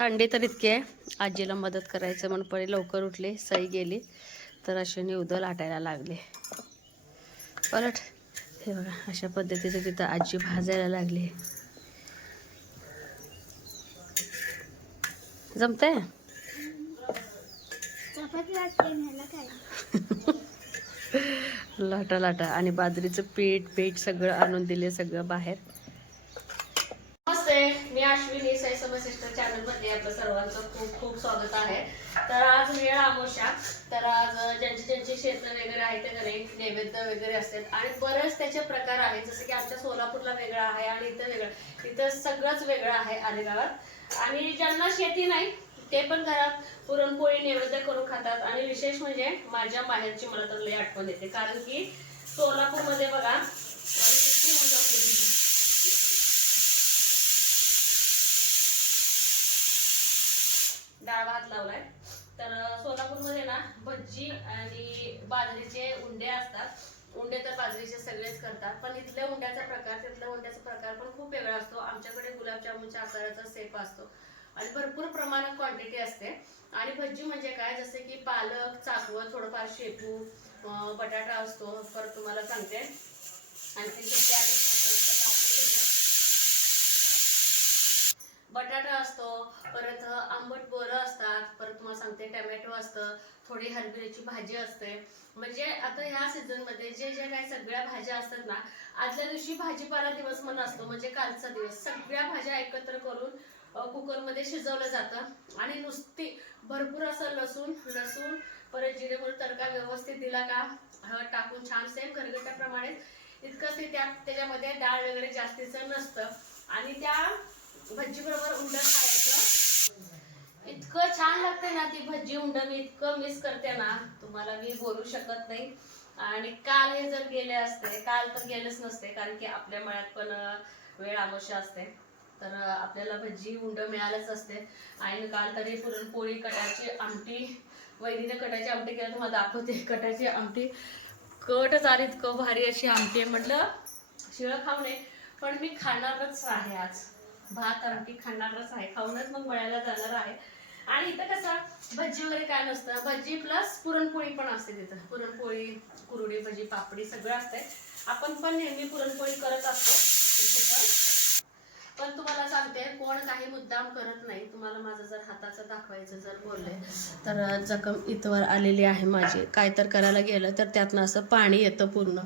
थंडी तर इतकी आहे. आजीला मदत करायचं म्हणून पहिले लवकर उठले, सई गेली तर अश्विनी उदळ लाटायला लागले. पलट हे बघा, अशा पद्धतीचं तिथं आजी भाजायला लागली. जमतंय. लाटा लाटा आणि बाजरीचं पीठ सगळं आणून दिले, सगळं बाहेर. नमस्ते, मी अश्विनी, साई सिस्टर चॅनल मध्ये आपलं सर्वांचं खूप खूप स्वागत आहे. तर आज वेळ अमावस्या, तर आज ज्यांचे क्षेत्र वगैरे आहे ते घरी नैवेद्य वगैरे असतात आणि बरेच त्याचे प्रकार आहेत. जसं की आमच्या सोलापूरला वेगळं आहे आणि इथं वेगळं, इथं सगळंच वेगळं आहे आलेगावात. आणि ज्यांना शेती नाही ते पण घरात पुरणपोळी नैवेद्य करून खातात. आणि विशेष म्हणजे माझ्या माहेरची मला तर लई आठवण येते, कारण की सोलापूरमध्ये बघा डाळ भात लावलाय. तर सोलापूरमध्ये ना भज्जी आणि बाजरीचे उंडे असतात. उंडे तर बाजरीचे सगळेच करतात, पण इथल्या उंड्याचा प्रकार तिथल्या उंड्याचा प्रकार पण खूप वेगळा असतो. आमच्याकडे गुलाबजामुनच्या आकाराचा सेप असतो आणि भरपूर प्रमाणात क्वांटिटी असते. आणि भज्जी म्हणजे काय, जसे की पालक, चाकवत, थोडंफार शेपू, बटाटा असतो. परत तुम्हाला सांगते आणखी बटाटा असतो, परत आंबट बोरं असतात, परत तुम्हाला सांगते टमॅटो असतं, थोडी हरभऱ्याची भाजी असते. म्हणजे आता ह्या सीझन मध्ये जे जे काही सगळ्या भाज्या असतात ना, आदल्या दिवशी भाजीपाला दिवस म्हणून असतो, म्हणजे कालचा दिवस सगळ्या भाज्या एकत्र करून कुकरमध्ये शिजवलं जातं आणि नुसती भरपूर असं लसूण परत जिरे मोहरी तडका व्यवस्थित दिला का, हळद टाकून छान सेम गरगट्याप्रमाणे इतकंच त्याच्यामध्ये डाळ वगैरे जास्तीचं नसतं. आणि त्या भज्जी बरोबर उंड खायचं इतकं छान लागते ना ती भज्जी उंड. मी इतकं मिस करते ना, तुम्हाला मी बोलू शकत नाही. आणि काल हे जर गेले असते, काल तर गेलेच नसते, कारण की आपल्या मळ्यात पण वेळ अमावस्या असते, तर आपल्याला भज्जी उंड मिळालंच असते. आणि काल तरी पुरणपोळी, कटाची आमटी, वहिनीने कटाची आमटी केली, तुम्हाला दाखवते. कटाची आमटी कटच आली, इतकं भारी अशी आमटी. म्हटलं शिळं खाऊ नये, पण मी खाणारच आहे आज. भात आमटी खाणारच आहे, खाऊनच मग मळ्याला जाणार आहे. आणि इथं कसं भज्जी वगैरे काय नसतं, भज्जी प्लस पुरणपोळी पण असते तिथं. पुरणपोळी, कुरडी, भजी, पापडी सगळं असते. आपण पण नेहमी पुरणपोळी करत असतो. पण तुम्हाला सांगते, कोण काही मुद्दाम करत नाही. तुम्हाला माझं जर हाताचं दाखवायचं जर बोलले तर जखम इथवर आलेली आहे माझी. काय तर करायला गेलं तर त्यातनं असं पाणी येतं पूर्ण.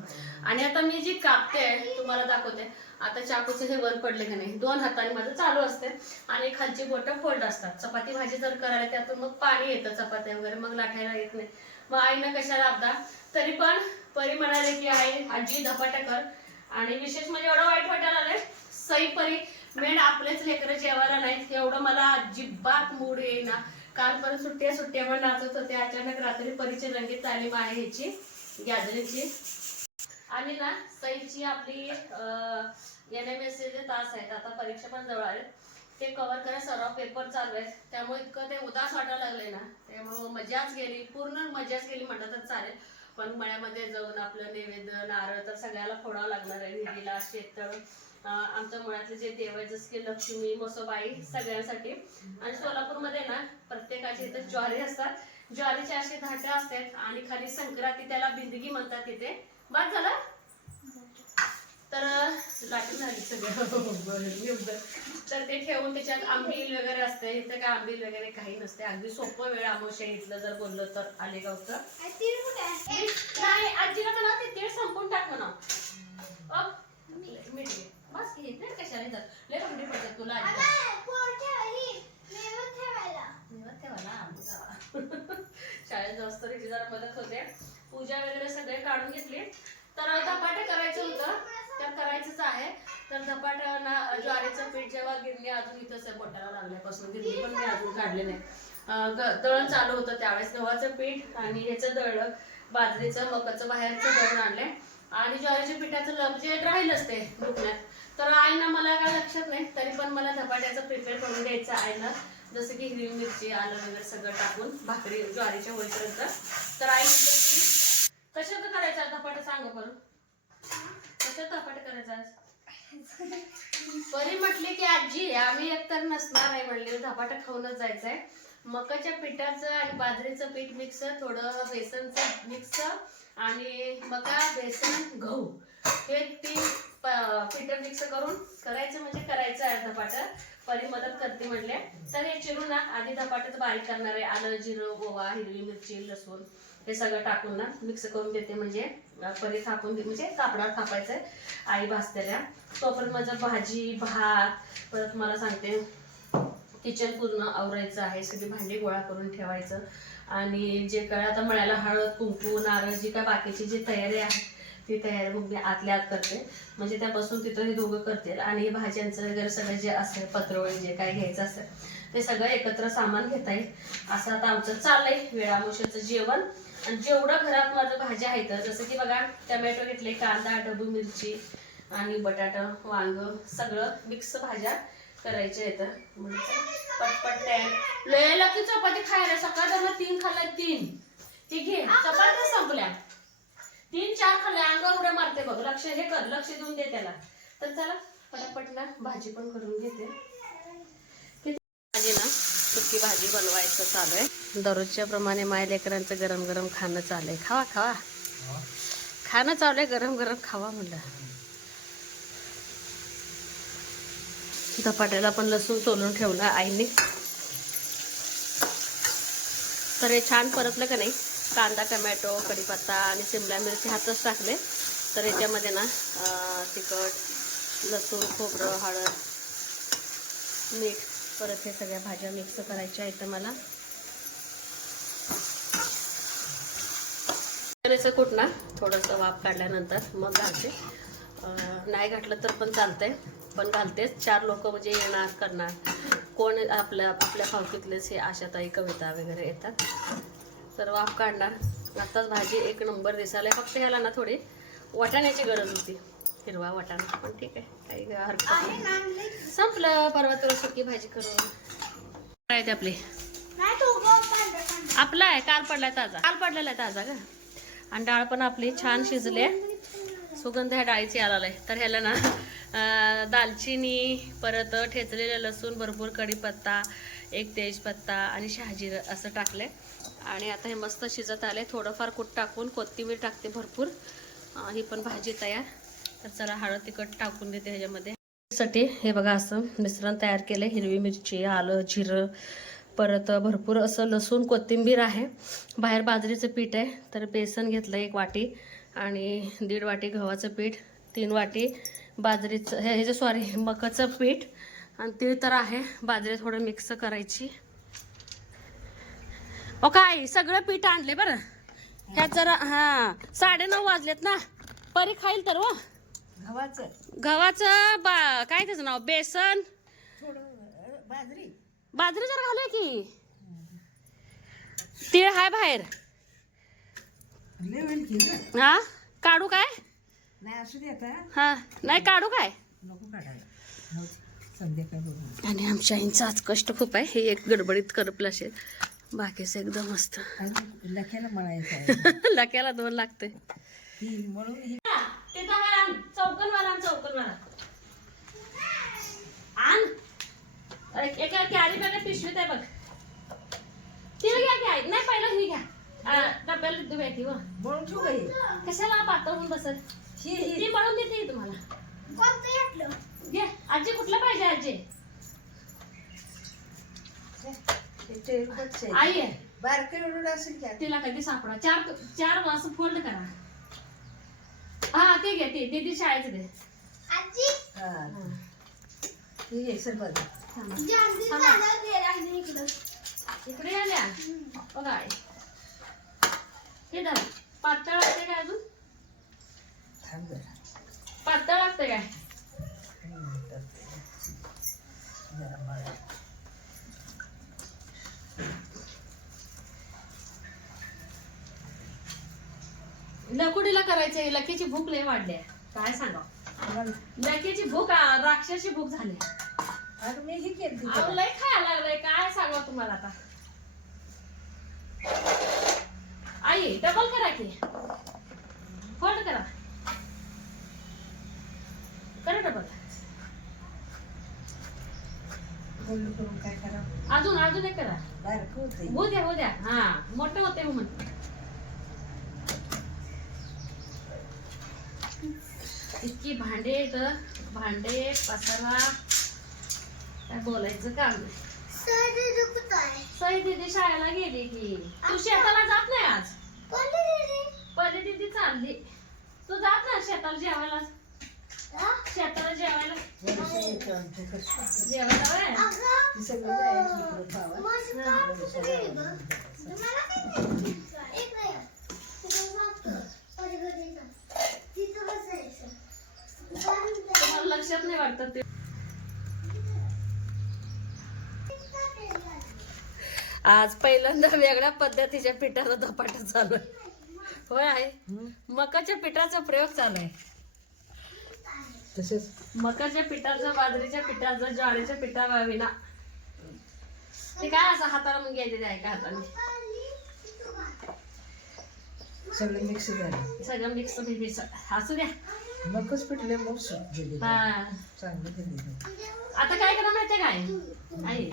आणि आता मी जी कापते तुम्हाला दाखवते. आता चाकूचे हे वर पडले की नाही, 2 हाताने माझं चालू असते आणि खालची बोटं फोल्ड असतात. चपाती भाजी जर करायला त्यातून मग पाणी येतं चपात्या वगैरे, मग लाटायला येत नाही. मग आईनं कशाला अपदा, तरी पण परी म्हणाले की आई आजी धपाटा कर. आणि विशेष म्हणजे एवढं वाईट वाटायला आलंय, सई परी मेन आपलेच लेकरं जेवायला नाहीत, एवढं मला अजिबात मूड येईना. कालपर्यंत सुट्ट्या पण नाचत होते, अचानक रात्री परीची रंगीत तालीम आहे ह्याची गॅदरिंगची. आणि ना सईची आपली NMSC चे तास आहेत, आता परीक्षा पण जवळ आहेत, ते कव्हर करा, सराव पेपर चालू आहेत. त्यामुळे इतकं ते उदास वाटायला लागले ना, त्यामुळे मजाच गेली, पूर्ण मजाच गेली म्हटलं तर चालेल. पण मळ्यामध्ये जाऊन आपलं नैवेद्य, नारळ तर सगळ्याला फोडावं लागणार आहे. विधीला शेततळ, आमच्या मुळातले जे देव आहे, जसं की लक्ष्मी, मसोबाई, सगळ्यांसाठी. आणि सोलापूरमध्ये ना प्रत्येकाचे इथे ज्वारी असतात, ज्वारीचे असे धाटे असतात आणि खाली संक्रांती, त्याला बिंदगी म्हणतात तिथे. बाद झाला तर लाटून झाली सगळं. तर ते ठेवून त्याच्यात आंबील वगैरे असते. इथं काय आंबील वगैरे काही नसते, अगदी सोपं वेळ अमावस्या इथलं जर बोललं तर आलेगावचं. नाही, आजीला म्हणा ते तीळ संपून टाक म्हणा. बस हे तीळ कशाला येतात, लय थंडी पडते तुला. शाळेत जाऊस तर जरा मदत होते. पूजा वगैरे सगळे काढून घेतली. तर धपाटे करायचं होतं, तर करायचंच आहे. तर धपाटा ना ज्वारीचं पीठ जेव्हा गिरणी अजून इथंच आहे, बोटाला लागल्यापासून गिरणी पण मी अजून काढले नाही. दळण चालू होतं त्यावेळेस गव्हाचं पीठ आणि ह्याचं दळलं, बाजरीचं मकाचं बाहेरचं दळून आणले. आणि ज्वारीच्या पिठाचं जे राहिलंच ते दुखण्यात, तर आईनं मला काय लक्षात नाही, तरी पण मला धपाट्याचं प्रिपेअर करून द्यायचं आईनं. जसं की हिरवी मिरची, आलं वगैरे सगळं टाकून भाकरी ज्वारीच्या होईपर्यंत. तर आई म्हणते की कशाचं करायचं धपाटा, सांग बरं कशात धपाटा करायचा. परी म्हटली की आजी आम्ही एकतर नसणार आहे म्हणले, धपाटा खाऊनच जायचंय. मकाच्या पिठाचं आणि बाजरीचं पीठ मिक्स, थोडं बेसनचं मिक्स आणि मका बेसन गहू हे 3 पीठ मिक्स करून करायचं म्हणजे करायचं आहे धपाटा. परी मदत करते म्हणले. तर हे चिरून ना आधी धपाट्यात बारीक करणार आहे. आलं, जिरं, ओवा, हिरवी मिरची, लसूण हे सगळं टाकून ना मिक्स करून देते. म्हणजे परी थापून म्हणजे कापडावर थापायचंय आई भाजतेल्या. तोपर्यंत माझं भाजी भात, परत मला सांगते किचन पूर्ण आवरायचं आहे. सगळी भांडी गोळा करून ठेवायचं आणि जे काय आता मळ्याला हळद कुंकू नारळ जी काय बाकीची जी तयारी आहे ती तयारी मग मी आतल्या आत करते. म्हणजे त्यापासून तिथं हे दोघं करतील आणि भाज्यांचं वगैरे सगळं जे असेल पत्रवळी जे काय घ्यायचं असेल ते सगळं एकत्र सामान घेता येईल. असं आता आमचं चाललंय वेळामुशाचं जेवण. आणि जेवढं घरात माझं भाज्या आहेत जसं की बघा टमॅटो घेतले, कांदा, ढबू मिरची आणि बटाटा वांग सगळं मिक्स भाज्या करायच्या आहेत. पटपट तयार लय लकी चपाती खायला सकाळ 3 खाल्ल्या 3 ते घे चपात्या संपल्या 3-4 खाल्ल्या अंगावर उड्या मारते बघ. लक्ष हे कर, लक्ष देऊन दे त्याला. तर चला पटापट ना भाजी पण करून घेते. भाजी ना सुकी भाजी बनवायचं चालू आहे. दररोजच्या प्रमाणे माय लेकरांचं गरम गरम खाणं चालू आहे. खावा खावा खाणं चालू आहे, गरम गरम खावा म्हणलं. धपाट्याला पण लसूण सोलून ठेवला आईने. तर हे छान परतलं का नाही, कांदा टमॅटो कढीपत्ता आणि शिमला मिरची हातच टाकले. तर याच्यामध्ये ना तिखट लसूण खोबरं हळद मीठ परत हे सगळ्या भाज्या मिक्स करायच्या आहेत मला. कूट ना थोडंसं वाफ काढल्यानंतर मग घालते. नाही घातलं तर पण चालतंय पण घालतेच. 4 लोक म्हणजे येणार करणार कोण आपल्या फावकीतलेच हे आशाताई कविता वगैरे येतात. तर वाफ काढणार. आत्ताच भाजी एक नंबर दिसायला. फक्त ह्याला ना थोडी वाटाण्याची गरज होती, हिरवा वाटाणा. पण ठीक आहे काही हरकत नाही. संपलं परवा तुला सुकी भाजी करून काय ते आपली आपला आहे काल पडलेला आहे ताजा का. आणि डाळ पण आपली छान शिजले. सुगंध ह्या डाळीची आलाय. तर ह्याला ना दालचिनी परत ठेचलेले लसूण भरपूर कढीपत्ता 1 तेजपत्ता आणि शहाजीरं असं टाकले. आणि आता हे मस्त शिजत आले. थोडंफार कूट टाकून कोथिंबीर टाकते भरपूर. ही पण भाजी तयार. तर चला हळद तिखट टाकून देते ह्याच्यामध्ये. साठी हे बघा असं मिश्रण तयार केलं. हिरवी मिरची आलं जिरं परत भरपूर असं लसूण कोथिंबीर आहे. बाहेर बाजरीचं पीठ आहे. तर बेसन घेतलं 1 वाटी आणि 1.5 वाटी गव्हाचं पीठ 3 वाटी बाजरीचं हे सॉरी मकाचं पीठ आणि तीळ तर आहे. बाजरी थोडं मिक्स करायची. ओ काय सगळं पीठ आणले बरं. ह्यात जरा 9:30 वाजलेत ना. परी खाईल तर गव्हाचं काय त्याचं नाव बेसन बाजरी जर घालूया की. तीळ हाय बाहेर. हा काढू काय हा नाही काढू काय. आणि आमच्या आईंचं आज कष्ट खूप आहे. हे एक गडबडीत करपलं असेल बाकीचं एकदम मस्त. लक्याला म्हणायचं लक्याला 2 लागते. चौकनवाला आण एका कॅरी बॅगेत पिशवीत आहे बघ. तिला घ्या की नाही पहिलं ही घ्या डब्याला दूध माहिती म्हणून ठेवू कशाला पातळ होऊन बसत. ती बनवून देते तुम्हाला. घे आजी कुठलं पाहिजे आजी. आई आहे बारके असेल तिला कधी सापडा. 4 वाजता फोल्ड करा. हा ते घे ते दीदी शाळेचं दे आजी. इकडे आल्या बघा. हे धर पातळ लागते काय अजून पातळ लागते काय. लकुडीला करायचंय. लकीची भूक लय वाढली काय सांगा. लकीची भूक राक्षसी भूक झाली. लय खायला लागलंय काय सांगा तुम्हाला. आता आई डबल करा की फोल्ड करा डबल करून काय करा अजून अजून एक करा. बारकं होतंय. हो द्या हा मोठं होते म्हणून. इतकी भांडे येत भांडे पसारा काय बोलायचं काम नाही. सई दीदी शाळेला गेली की. तू शेताला जात नाही आज. पहिले दीदी चालली. तू जात ना शेताला जेवायला. शेताला जेवायला जेवायला व्हय? सगळं जायचं इकडं खावा. तुम्हाला लक्षात नाही वाटत ते. आज पहिल्यांदा वेगळ्या पद्धतीच्या पिठाचा धपाटा चालू आहे. होय आहे. मकाच्या पिठाचा प्रयोग चालू आहे. तसेच मकाच्या पिठाचं बाजरीच्या पिठाचं ज्वारीच्या पिठाविना ते काय असं हाताला मग घ्यायचे ते एका हाताने सगळं मिक्स झालं. सगळं मिक्स मिक्स असू द्या. मकच पिठले मग गेले हा चांगलं केले. आता काय करा माहितीये काय आई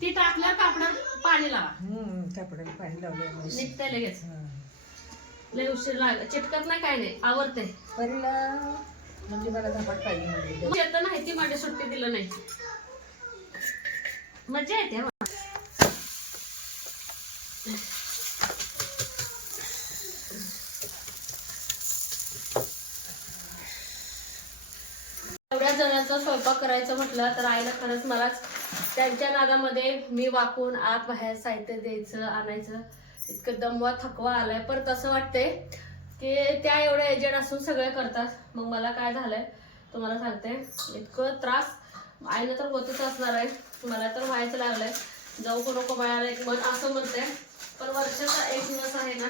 ती टाकल्यावर कापडात पाणी लावा. कापडाला पाणी लावलं निघतंय लगेच. लय उशीर लाग चिटकत नाही काय नाही आवडते. परीला म्हणजे मला धपाट पाहिजे म्हणजे येत नाही ती माझी सुट्टी दिलं नाही. मजा येते. एवढ्या जणांचा स्वयंपाक करायचं म्हटलं तर आईला खरंच मलाच त्यांच्या नादामध्ये मी वाकून आत बाहेर साहित्य द्यायचं आणायचं इतकं दमवा थकवा आलाय. पण तसं वाटतंय की त्या एवढ्या एजंट असून सगळे करतात. मग मला काय झालंय तुम्हाला सांगते. इतकं त्रास आईनं तर होतच असणार आहे. मला तर व्हायचं लागलंय. जाऊ को नको बाळाला एक मन असं म्हणते. पण वर्षाचा एक दिवस आहे ना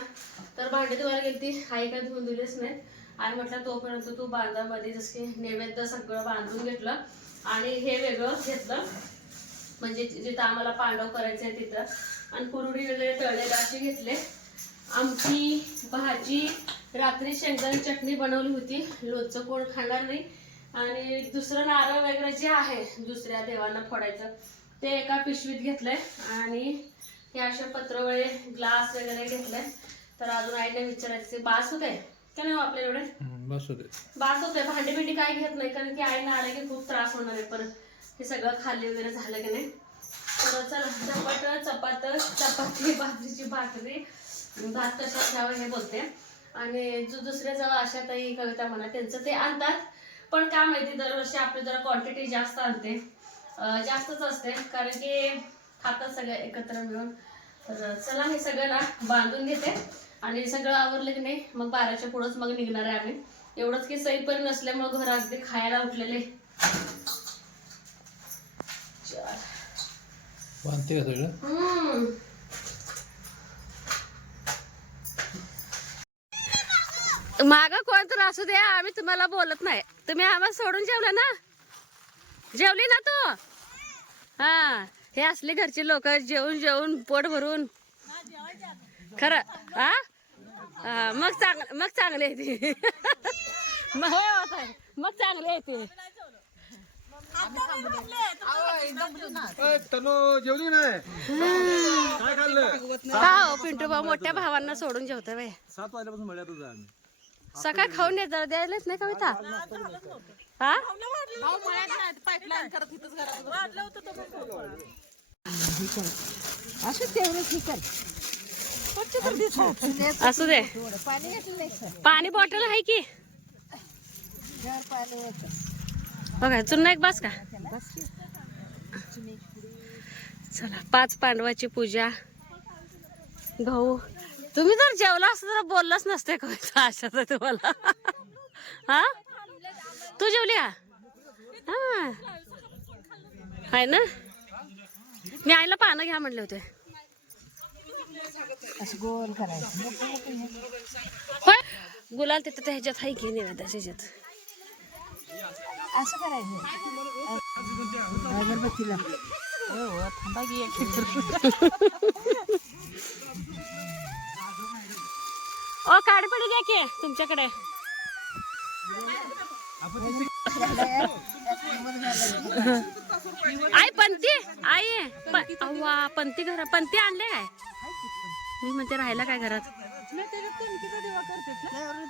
तर भांडी धुवायला गेली. आई काय धुवून दिलीच नाही. आई म्हटलं तोपर्यंत तू बांधामध्ये जसं नैवेद्य सगळं बांधून घेतलं आणि हे वेगळं घेतलं म्हणजे जिथं आम्हाला पांडव करायचं आहे तिथं. आणि कुरडी वगैरे तळलेलं अशी घेतले. आमची भाजी रात्री शेंगदाणे चटणी बनवली होती. लोणचं कोण खाणार नाही. आणि दुसरं नारळ वगैरे जे आहे दुसऱ्या देवांना फोडायचं ते एका पिशवीत घेतलंय. आणि हे अशा पत्रवळे ग्लास वगैरे घेतलंय. तर अजून आईने विचारायचे बास होते का नाही आपल्या एवढे बास होते. भांडी बिंडी काय घेत नाही कारण की आईनं आलं की खूप त्रास होणार आहे. परत हे सगळं खाली वगैरे झालं की नाही. तर चला चपाती बाजरीची भाकरी भात कशा घ्यावं हे बोलते. आणि जो दुसऱ्या जवळ आशाताई कविता म्हणा त्यांचं ते आणतात. पण काय माहिती दरवर्षी आपली जरा क्वांटिटी जास्त आणते. जास्तच असते कारण की खातात सगळं एकत्र मिळून. तर चला हे सगळं ना बांधून घेते आणि सगळं आवरलं की नाही मग 12च्या पुढंच मग निघणार आहे आम्ही. एवढंच की सई पण नसल्यामुळे घर अगदी खायला उठलेले. बांधते का सगळं. माग कोण तर असू द्या आम्ही तुम्हाला बोलत नाही. तुम्ही आम्हाला सोडून जेवला ना. जेवली ना तू. हा हे असले घरचे लोक जेवून जेवून पोट भरून खरं हा मग चांगले येते. मग चांगले येते. जेवली नाही काय खाल्लं का हो पिंटू भाऊ मोठ्या भावांना सोडून जेवतोय बाई. 7 वाजल्यापासून म्हणल्या तुझा आम्ही सकाळ खाऊन येत द्यायलाच नाही कविता. हा असू दे. पाणी बॉटल आहे की बघा चुन्ना एक बस का. चला 5 पांडवाची पूजा. गहू तुम्ही जर जेवला असं जरा बोललाच नसते कविता अशाच आहे तुम्हाला. हा तू जेवली का. हा आहे ना. मी आईला पानं घ्या म्हणले होते. असं गोल करायचं. होय गुलाल तिथं त्या ह्याच्यात आहे की निवेदाच्या ह्याच्यात. असं करायचं अगरबत्तीला. थांबा की ओ काढ पडू द्या की तुमच्याकडे. आई पंती आई अव्वा पंती घरा पंती आणले काय मी म्हणते राहायला काय घरात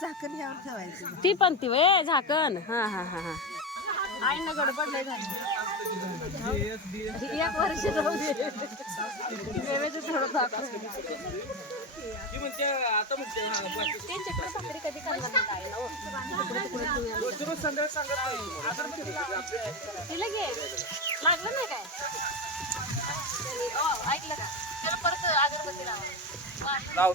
झाकण ह्यावर ठेवायचं. ती पंती वे झाकण हा हा हा हा आईनं गडबडलंय झाली एक वर्ष जाऊ दे नेवेचं थोडं दाखव ते चक्र भाकरी कधी करणार नाही काय ना हो. तिला घे लागलं नाही काय ऐकलं का त्याला परत अगरबत्ती लावा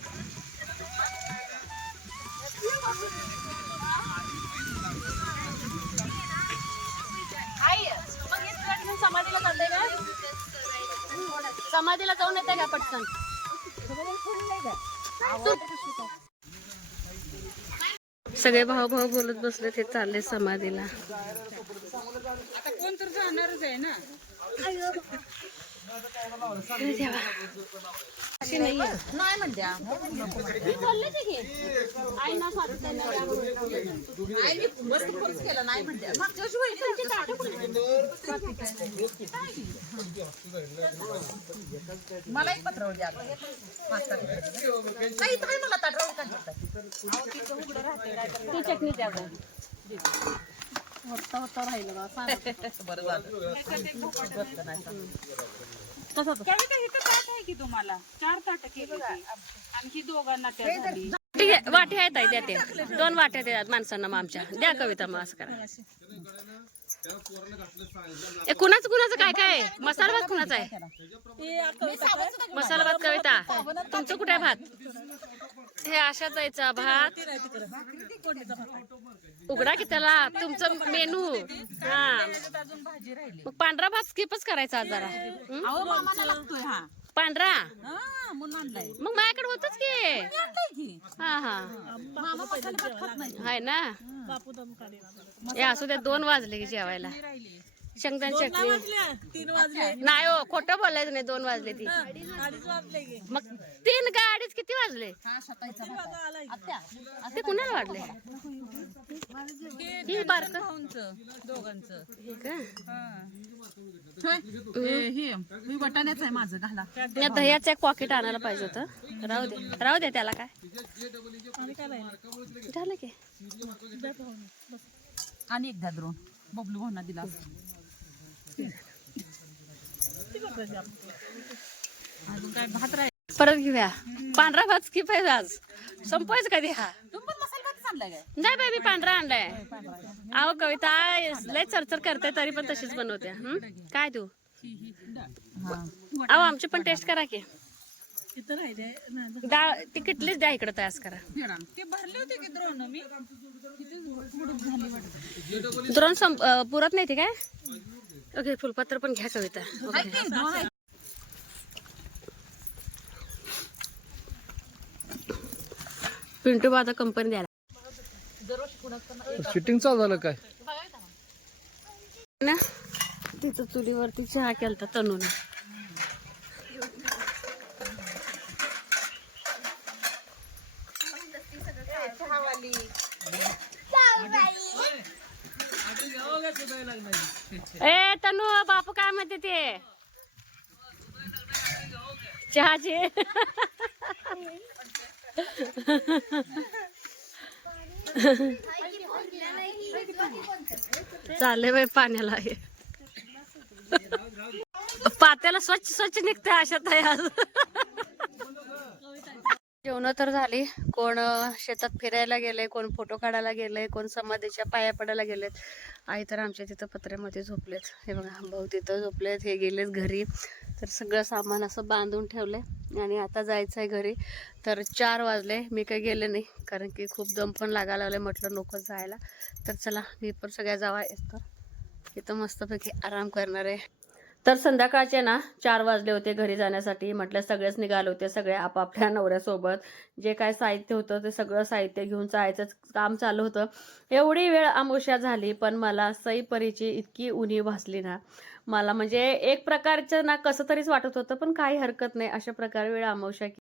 आई मग हे तुला घेऊन समाधीला चाललंय का समाधीला जाऊन येते का पटकन सगळे भाऊ भाऊ बोलत बसले ते चालले समाधीला कोण तर जाणारच आहे ना. नाही म्हणत्या मस्त फोर्स केला नाही म्हणत्या मागच्या मला एक पत्र द्या नाही तर मला ती चटणी द्या होता होता राहिलं बरं झालं की तुम्हाला 4 ताटं केली आणखी दोघांना त्या झाली. ठीक आहे वाट्या आहेत द्या ते 2 वाट्या द्या माणसांना मग आमच्या द्या कविता मग असं करा कुणाचं कुणाचं काय काय मसाला भात कुणाचा आहे मसाला भात कविता तुमचं कुठे आहे भात हे अशा जायचा भात उघडा की त्याला तुमचं मेनू हा मग पांढरा भात स्किपच करायचा आज जरा लागतोय हा पांढरा म्हणून आणलाय मग माझ्याकडे होतच की हा हा हाय ना हे असू द्या 2 वाजले की जेवायला शेंगदाण चटणी 3 वाजले नाही हो खोटं बोलायचं नाही 2 वाजले ती 2:30 वाजले गे मग 3 का 2:30 किती वाजले ते कुणाला वाढले ही बारक दोघांचं हे का हे मी बटाण्याचं आहे माझं घाला या दह्याचं एक पॉकेट आणायला पाहिजे होतं राहू दे त्याला काय झालं की आणि एकदा द्रोण बबलू भावना दिला अजून काय भात राहील परत घेऊया पांढरा भात स्किप आहे आज संपवायचं कधी हा तुम्ही पण मसाला भात आणलाय काय नाही बाई मी पांढरा आणलाय अहो कविता लय चरचर करते तरी पण तशीच बनवते काय तू अहो आमची पण टेस्ट करा की डाळ ती किटलीच द्या इकडे तयार करा ते भरले होते की द्रोण मी द्रोण पुरत नाही ते काय ओके फुलपत्र पण घ्या कविता ओके. पिंटू आता कंपनी द्यायला शूटिंग चालू झालं काय ना तिथं चुलीवरती चहा केलता तनून ए तनू बापू काय म्हणते ते चहाचे चालले बाई पाण्याला आहे पात्याला स्वच्छ स्वच्छ निघते अशा तयार जेवण तर झाली कोण शेतात फिरायला गेले कोण फोटो काढायला गेले कोण समाधीच्या पाया पडायला गेलेत आई तर आमच्या तिथं पत्र्यामध्ये झोपलेत हे बघा भाऊ तिथं झोपलेत हे गेलेत घरी तर सगळं सामान असं बांधून ठेवलंय आणि आता जायचं आहे घरी तर 4 वाजले मी काही गेले नाही कारण की खूप दम पण लागायला लागले म्हटलं नको जायला तर चला मी पण सगळ्या जावा तर इथं मस्तपैकी आराम करणार आहे तर संध्याकाळचे ना 4 वाजले होते घरी जाण्यासाठी म्हटलं सगळेच निघाले होते सगळे आपापल्या नवऱ्यासोबत जे काय साहित्य होतं ते सगळं साहित्य घेऊन जायचं काम चालू होतं एवढी वेळ अमावस्या झाली पण मला सईपरीची इतकी उणी भासली ना मला म्हणजे एक प्रकारचं ना कसं तरीच वाटत होतं पण काही हरकत नाही अशा प्रकारे वेळ अमावस्या